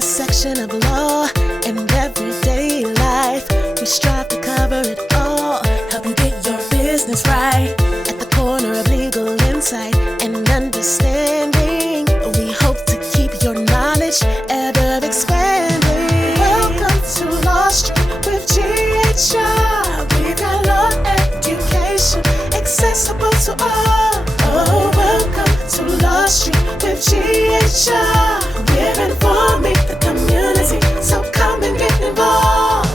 intersection of law and everyday life. We strive to cover it all, help you get your business right. At the corner of legal insight and understanding, we hope to keep your knowledge ever expanding. Welcome to Law Street with GHR. We got law education accessible to all. Oh, welcome to Law Street with GHR. We're informing the community, so come and get involved.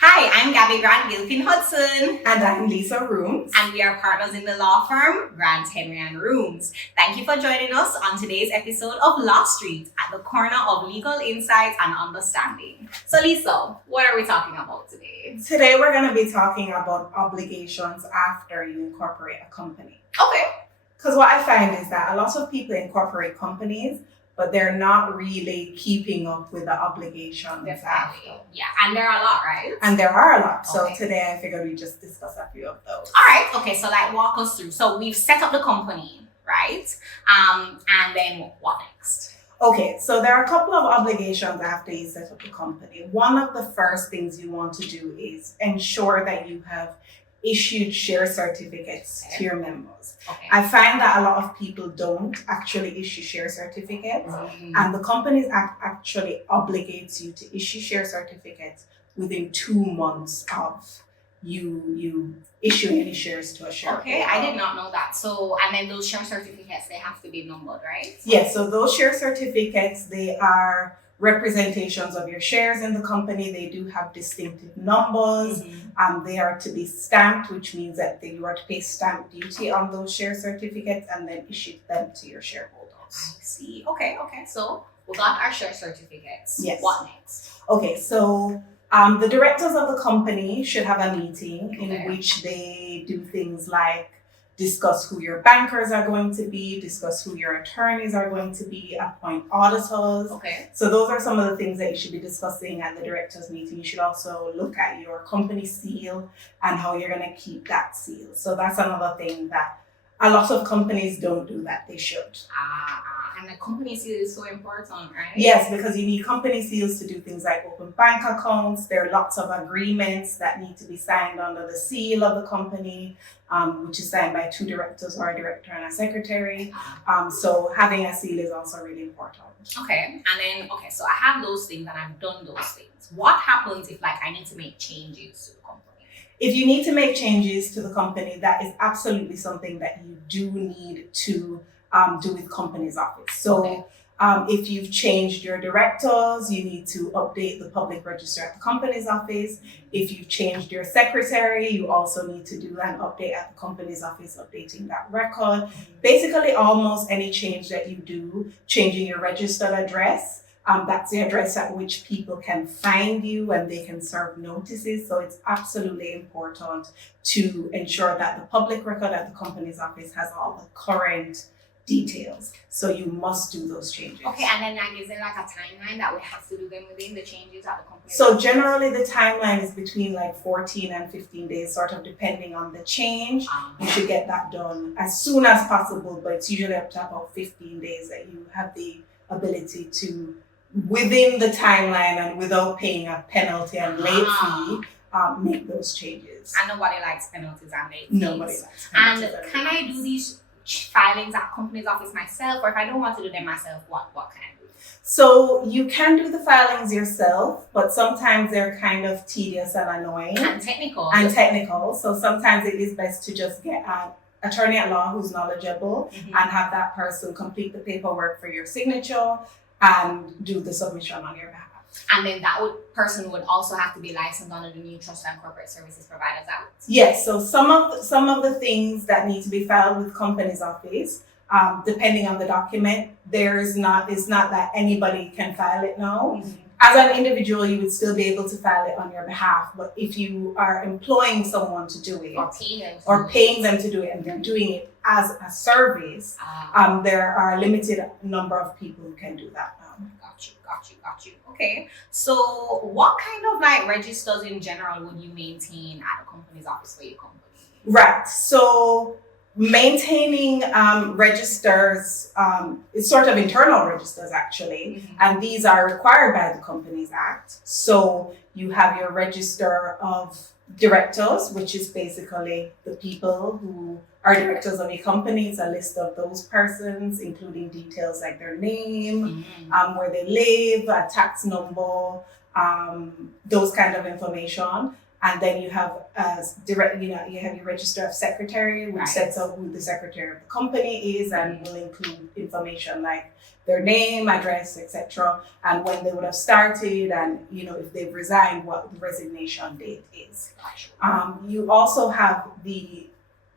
Hi, I'm Gabby Grant Gilpin Hudson. And I'm Lisa Rooms. And we are partners in the law firm Grant Henry and Rooms. Thank you for joining us on today's episode of Law Street at the corner of legal insights and understanding. So Lisa, what are we talking about today? Today we're going to be talking about obligations after you incorporate a company. Okay. Because what I find is that a lot of people incorporate companies, but they're not really keeping up with the obligations after. Yeah, and there are a lot, right? And there are a lot. So Okay. today I figured we'd just discuss a few of those. All right. Okay, so walk us through. So we've set up the company, right? And then what next? Okay, so there are a couple of obligations after you set up the company. One of the first things you want to do is ensure that you have issued share certificates to your members. Okay. I find that a lot of people don't actually issue share certificates, and the Companies Act actually obligates you to issue share certificates within 2 months of you issuing any shares to a shareholder. Okay, I did not know that. So, and then those share certificates, they have to be numbered, right? Yes, so those share certificates, they are representations of your shares in the company. They do have distinctive numbers. They are to be stamped, which means that you are to pay stamp duty on those share certificates and then issue them to your shareholders. I see. Okay. So we got our share certificates. Yes. What next? Okay, so the directors of the company should have a meeting in Okay. which they do things like discuss who your bankers are going to be, discuss who your attorneys are going to be, appoint auditors. Okay. So those are some of the things that you should be discussing at the directors meeting. You should also look at your company seal and how you're going to keep that seal. So that's another thing that a lot of companies don't do that they should. And the company seal is so important, right? Yes, because you need company seals to do things like open bank accounts. There are lots of agreements that need to be signed under the seal of the company, which is signed by 2 directors or a director and a secretary. So having a seal is also really important. Okay. And then, so I have those things and I've done those things. What happens if I need to make changes to the company? If you need to make changes to the company, that is absolutely something that you do need to do with Companies Office. So Okay. if you've changed your directors, you need to update the public register at the Companies Office. If you've changed your secretary, you also need to do an update at the Companies Office, updating that record. Basically, almost any change that you do, changing your registered address, that's the address at which people can find you and they can serve notices. So it's absolutely important to ensure that the public record at the Companies Office has all the current details. So you must do those changes. Okay, and then is there a timeline that we have to do them within the changes at the company? So generally the timeline is between 14 and 15 days, sort of depending on the change. You should get that done as soon as possible, but it's usually up to about 15 days that you have the ability to, within the timeline and without paying a penalty and late fee, make those changes. And nobody likes penalties and late fees. Nobody likes And penalties. can I do these filings at Companies Office myself, or if I don't want to do them myself, what can I do? So you can do the filings yourself, but sometimes they're kind of tedious and annoying. And technical. So sometimes it is best to just get an attorney at law who's knowledgeable and have that person complete the paperwork for your signature and do the submission on your behalf. And then person would also have to be licensed under the new Trust and Corporate Services Providers Act. Yes, so some of the things that need to be filed with Companies Office, depending on the document, it's not that anybody can file it now. As an individual, you would still be able to file it on your behalf, but if you are employing someone to do it or paying them to do it and they're doing it as a service, there are a limited number of people who can do that now. Got you. Okay. So what kind of registers in general would you maintain at a Companies Office for your company? Right. So Maintaining registers, it's sort of internal registers actually, and these are required by the Companies Act. So you have your register of directors, which is basically the people who are directors of a company. It's a list of those persons, including details like their name, where they live, a tax number, those kind of information. And then you have you have your register of secretary, which sets out who the secretary of the company is and will include information like their name, address, etc., and when they would have started, and if they've resigned, what the resignation date is. You also have the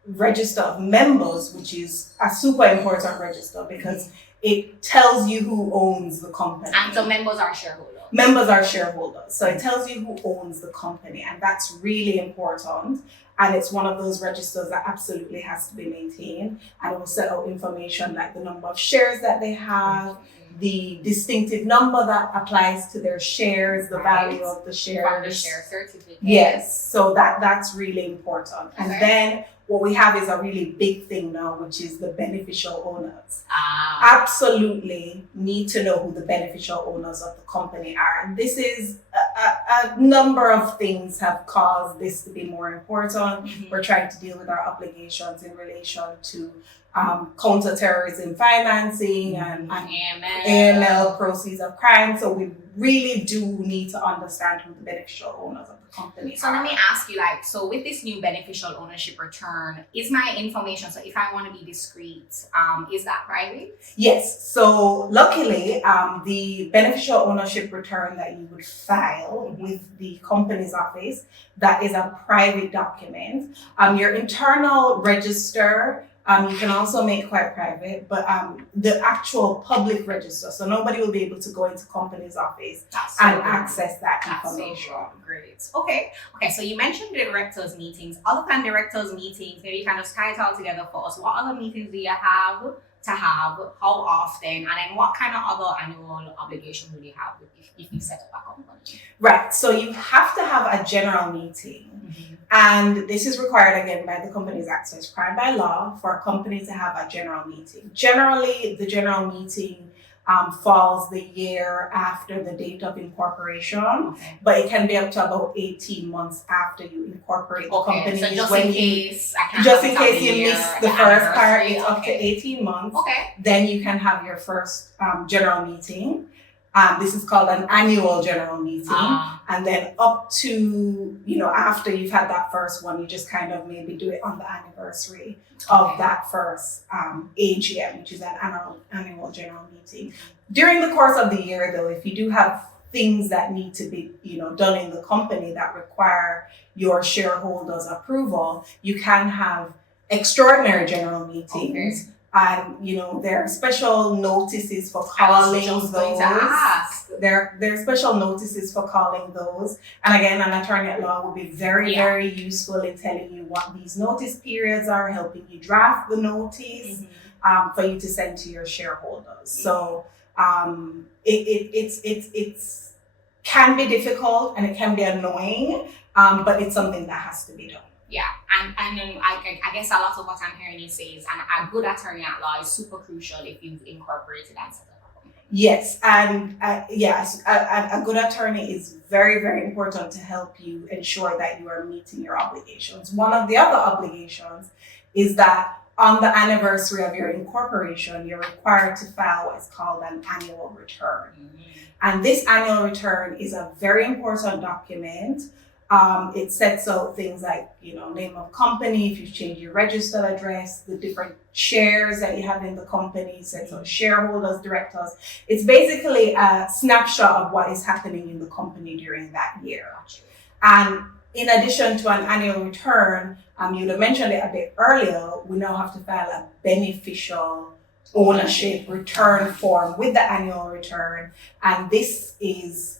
register of members, which is a super important register because it tells you who owns the company. And so members are shareholders. Members are shareholders. So it tells you who owns the company, and that's really important. And it's one of those registers that absolutely has to be maintained. And it will set out information like the number of shares that they have, the distinctive number that applies to their shares, the value of the shares. From the share certificate. Yes, so that's really important. And then what we have is a really big thing now, which is the beneficial owners. Absolutely need to know who the beneficial owners of the company are. And this is a number of things have caused this to be more important. We're trying to deal with our obligations in relation to counterterrorism financing and AML, proceeds of crime. So we really do need to understand who the beneficial owners of the company are. So let me ask you, so with this new beneficial ownership return, is my information, so if I want to be discreet, is that private? Yes. So luckily, the beneficial ownership return that you would file with the Companies Office, that is a private document. Your internal register, you can also make quite private, but the actual public register, so nobody will be able to go into Companies Office and access that information. So great. Okay, so you mentioned directors meetings. Other than directors meetings, maybe you can just tie it all together for us. What other meetings do you have to have? How often? And then what kind of other annual obligations do you have if you set up a company? Right. So you have to have a general meeting. And this is required again by the Companies Act. So it's required by law for a company to have a general meeting. Generally, the general meeting falls the year after the date of incorporation, but it can be up to about 18 months after you incorporate the company. So just in case you miss the first part, it's up to 18 months. Then you can have your first general meeting. This is called an annual general meeting. And then up to, after you've had that first one, you just kind of maybe do it on the anniversary of that first AGM, which is an annual general meeting. During the course of the year, though, if you do have things that need to be, done in the company that require your shareholders' approval, you can have extraordinary general meetings. And there are special notices for calling those. There are special notices for calling those. And again, an attorney at law will be very, very useful in telling you what these notice periods are, helping you draft the notice for you to send to your shareholders. So it's can be difficult and it can be annoying, but it's something that has to be done. Yeah, and I guess a lot of what I'm hearing you say is a good attorney at law is super crucial if you've incorporated and set up a company. Yes, and a good attorney is very, very important to help you ensure that you are meeting your obligations. One of the other obligations is that on the anniversary of your incorporation, you're required to file what's called an annual return. And this annual return is a very important document. It sets out things like, name of company, if you change your registered address, the different shares that you have in the company, sets out shareholders, directors. It's basically a snapshot of what is happening in the company during that year. And in addition to an annual return, you'd have mentioned it a bit earlier, we now have to file a beneficial ownership return form with the annual return. And this is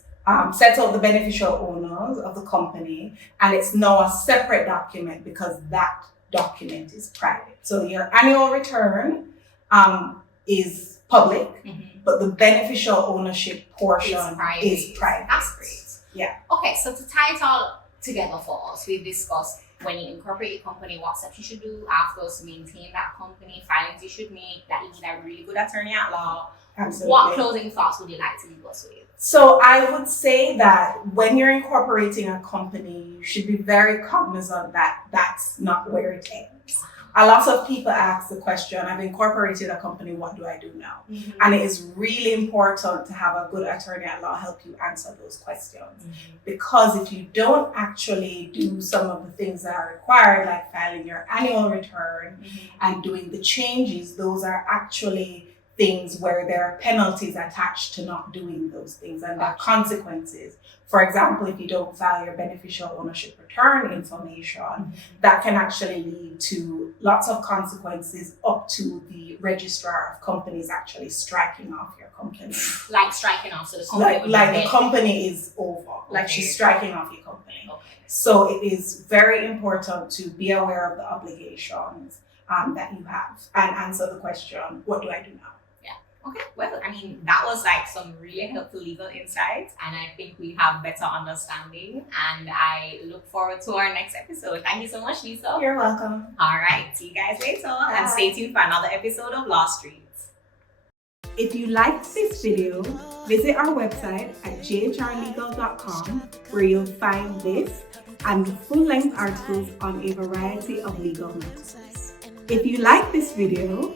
sets out the beneficial owners of the company, and it's now a separate document because that document is private. So your annual return is public, but the beneficial ownership portion is private. That's great. Yeah. Okay, so to tie it all together for us, we've discussed when you incorporate a company, what steps you should do afterwards to maintain that company, filings you should make, that you need a really good attorney at law. Absolutely. What closing thoughts would you like to leave us with? So I would say that when you're incorporating a company, you should be very cognizant that that's not where it ends. A lot of people ask the question, I've incorporated a company, what do I do now? Mm-hmm. And it is really important to have a good attorney at law help you answer those questions. Mm-hmm. Because if you don't actually do some of the things that are required, like filing your annual return and doing the changes, those are actually things where there are penalties attached to not doing those things, and there are consequences. For example, if you don't file your beneficial ownership return information, that can actually lead to lots of consequences up to the registrar of companies actually striking off your company. Like striking off, so the company Like the company is over, like she's striking off your company. Okay. So it is very important to be aware of the obligations that you have and answer the question, what do I do now? Okay, well, I mean, that was like some really helpful legal insights, and I think we have better understanding, and I look forward to our next episode. Thank you so much, Lisa. You're welcome. All right, see you guys later, and stay tuned for another episode of Law Street. If you liked this video, visit our website at jhrlegal.com, where you'll find this and full-length articles on a variety of legal matters. If you like this video,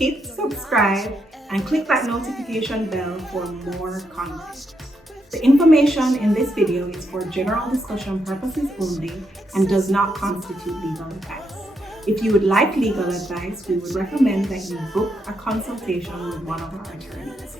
hit subscribe, and click that notification bell for more content. The information in this video is for general discussion purposes only and does not constitute legal advice. If you would like legal advice, we would recommend that you book a consultation with one of our attorneys.